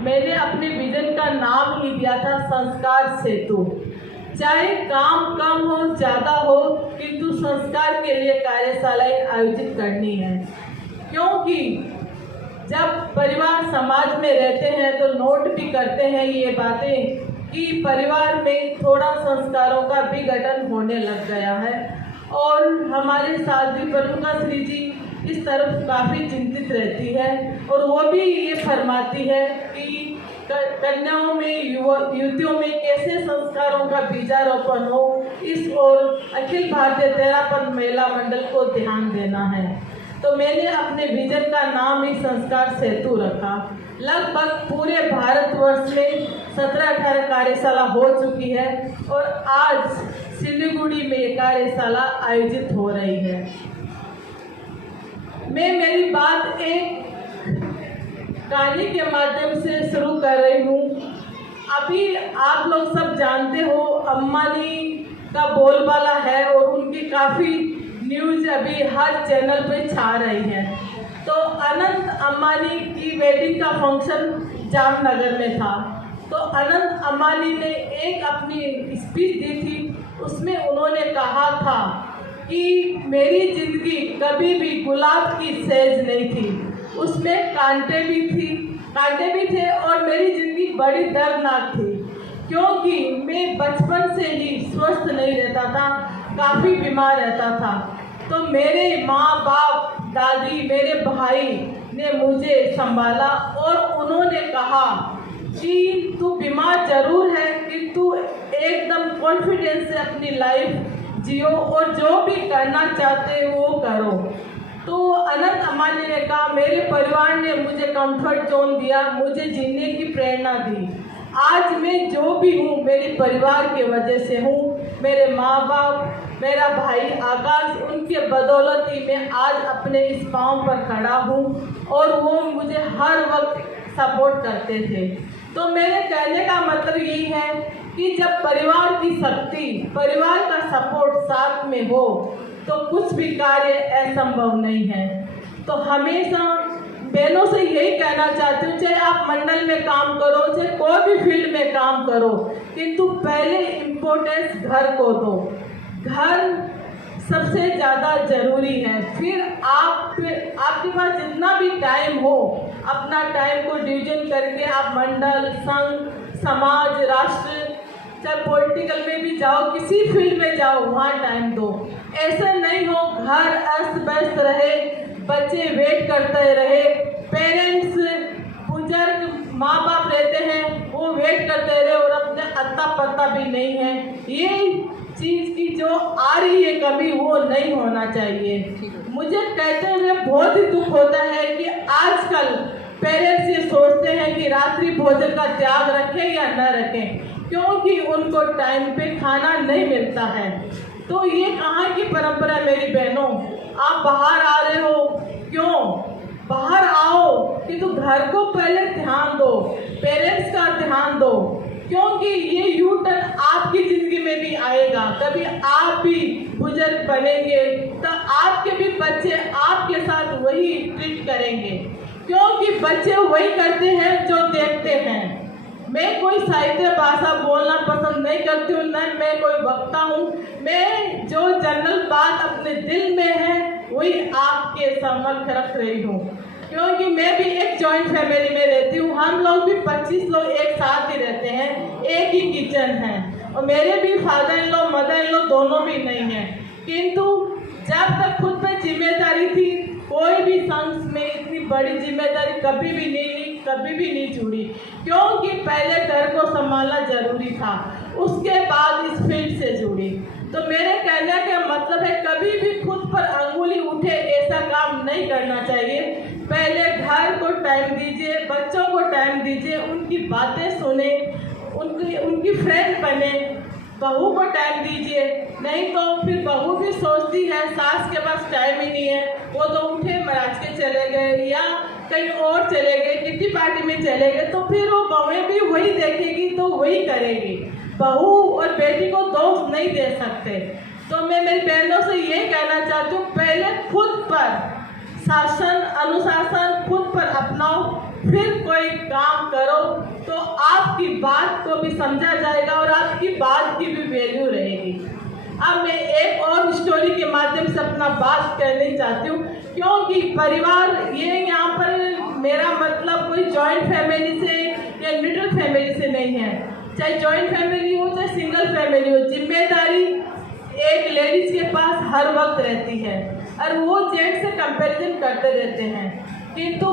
मैंने अपने विजन का नाम ही दिया था संस्कार सेतु। चाहे काम कम हो ज़्यादा हो, किंतु संस्कार के लिए कार्यशालाएं आयोजित करनी है। क्योंकि जब परिवार समाज में रहते हैं तो नोट भी करते हैं ये बातें कि परिवार में थोड़ा संस्कारों का विघटन होने लग गया है। और हमारे साध्वी प्रमुखा श्री जी इस तरफ काफ़ी चिंतित रहती है और वो भी ये फरमाती है कि कन्याओं में युवतियों में कैसे संस्कारों का बीजारोपण हो, इस ओर अखिल भारतीय तेरापन महिला मंडल को ध्यान देना है। तो मैंने अपने विजन का नाम ही संस्कार सेतु रखा। लगभग पूरे भारतवर्ष में 17-18 कार्यशाला हो चुकी है और आज सिलीगुड़ी में ये कार्यशाला आयोजित हो रही है। मैं मेरी बात एक कहानी के माध्यम से शुरू कर रही हूँ। अभी आप लोग सब जानते हो अंबानी का बोलबाला है और उनकी काफ़ी न्यूज़ अभी हर चैनल पे छा रही है। तो अनंत अंबानी की वेडिंग का फंक्शन जामनगर में था। तो अनंत अंबानी ने एक अपनी स्पीच दी थी, उसमें उन्होंने कहा था कि मेरी ज़िंदगी कभी भी गुलाब की सेज नहीं थी, उसमें कांटे भी थे और मेरी ज़िंदगी बड़ी दर्दनाक थी, क्योंकि मैं बचपन से ही स्वस्थ नहीं रहता था, काफ़ी बीमार रहता था। तो मेरे माँ बाप, दादी, मेरे भाई ने मुझे संभाला और उन्होंने कहा कि तू बीमार ज़रूर है कि तू एकदम कॉन्फिडेंस से अपनी लाइफ जियो और जो भी करना चाहते हो वो करो। तो अनंत अंबानी ने कहा मेरे परिवार ने मुझे कंफर्ट जोन दिया, मुझे जीने की प्रेरणा दी। आज मैं जो भी हूँ मेरे परिवार के वजह से हूँ। मेरे माँ बाप, मेरा भाई आकाश, उनके बदौलत ही मैं आज अपने इस पाँव पर खड़ा हूँ और वो मुझे हर वक्त सपोर्ट करते थे। तो मेरे कहने का मतलब यही है कि जब परिवार की शक्ति, परिवार का सपोर्ट साथ में हो तो कुछ भी कार्य असंभव नहीं है। तो हमेशा बहनों से यही कहना चाहती हूँ, चाहे आप मंडल में काम करो, चाहे कोई भी फील्ड में काम करो, किंतु पहले इम्पोर्टेंस घर को दो। घर सबसे ज़्यादा ज़रूरी है। फिर आपके पास जितना भी टाइम हो, अपना टाइम को डिवीजन करके आप मंडल, संघ, समाज, राष्ट्र, चाहे पॉलिटिकल में भी जाओ, किसी फील्ड में जाओ, वहाँ टाइम दो। ऐसा नहीं हो घर अस्त व्यस्त रहे, बच्चे वेट करते रहे, पेरेंट्स, बुजुर्ग माँ बाप रहते हैं वो वेट करते रहे और अपने अत्ता पत्ता भी नहीं है। ये चीज़ की जो आ रही है कभी वो नहीं होना चाहिए। मुझे कहते हुए बहुत ही दुख होता है कि आजकल पेरेंट्स ये सोचते हैं कि रात्रि भोजन का त्याग रखें या न रखें, क्योंकि उनको टाइम पे खाना नहीं मिलता है। तो ये कहाँ की परंपरा है मेरी बहनों? आप बाहर आ रहे हो, क्यों बाहर आओ कि तो घर को पहले ध्यान दो, पेरेंट्स का ध्यान दो, क्योंकि ये यू टर्न आपकी ज़िंदगी में भी आएगा। कभी आप भी बुजुर्ग बनेंगे तो आपके भी बच्चे आपके साथ वही ट्रीट करेंगे, क्योंकि बच्चे वही करते हैं जो देखते हैं। मैं कोई साहित्य भाषा बोलना पसंद नहीं करती हूँ, न मैं कोई वक्ता हूँ। मैं जो जनरल बात अपने दिल में है वही आपके समक्ष रख रही हूँ, क्योंकि मैं भी एक जॉइंट फैमिली में रहती हूँ। हम लोग भी 25 लोग एक साथ ही रहते हैं, एक ही किचन है और मेरे भी father in law, mother in law दोनों भी नहीं हैं। किंतु जब तक खुद पे जिम्मेदारी थी, कोई भी संघ में इतनी बड़ी जिम्मेदारी कभी भी नहीं जुड़ी, क्योंकि पहले घर को संभालना जरूरी था, उसके बाद इस फील्ड से जुड़ी। तो मेरे कहने का मतलब है कभी भी खुद पर अंगुली उठे ऐसा काम नहीं करना चाहिए। पहले घर को टाइम दीजिए, बच्चों को टाइम दीजिए, उनकी बातें सुने, उनकी फ्रेंड बने, बहू को टाइम दीजिए। नहीं तो फिर बहू भी सोचती है सास के पास टाइम ही नहीं है, वो तो उठे महाराज के चले गए या कहीं और चले गए, किटी पार्टी में चले गए, तो फिर वो बहुएं भी वही देखेगी तो वही करेगी। बहू और बेटी को दोष नहीं दे सकते। तो मैं मेरी बहनों से ये कहना चाहती हूँ, पहले खुद पर शासन, अनुशासन खुद पर अपनाओ, फिर कोई काम करो। बात को भी समझा जाएगा और आपकी बात की भी वैल्यू रहेगी। अब मैं एक और स्टोरी के माध्यम से अपना बात कहना चाहती हूँ, क्योंकि परिवार ये यहाँ पर मेरा मतलब कोई जॉइंट फैमिली से या न्यूट्रल फैमिली से नहीं है। चाहे जॉइंट फैमिली हो चाहे सिंगल फैमिली हो, जिम्मेदारी एक लेडीज के पास हर वक्त रहती है और वो जेंट्स से कंपैरिजन करते रहते हैं, किंतु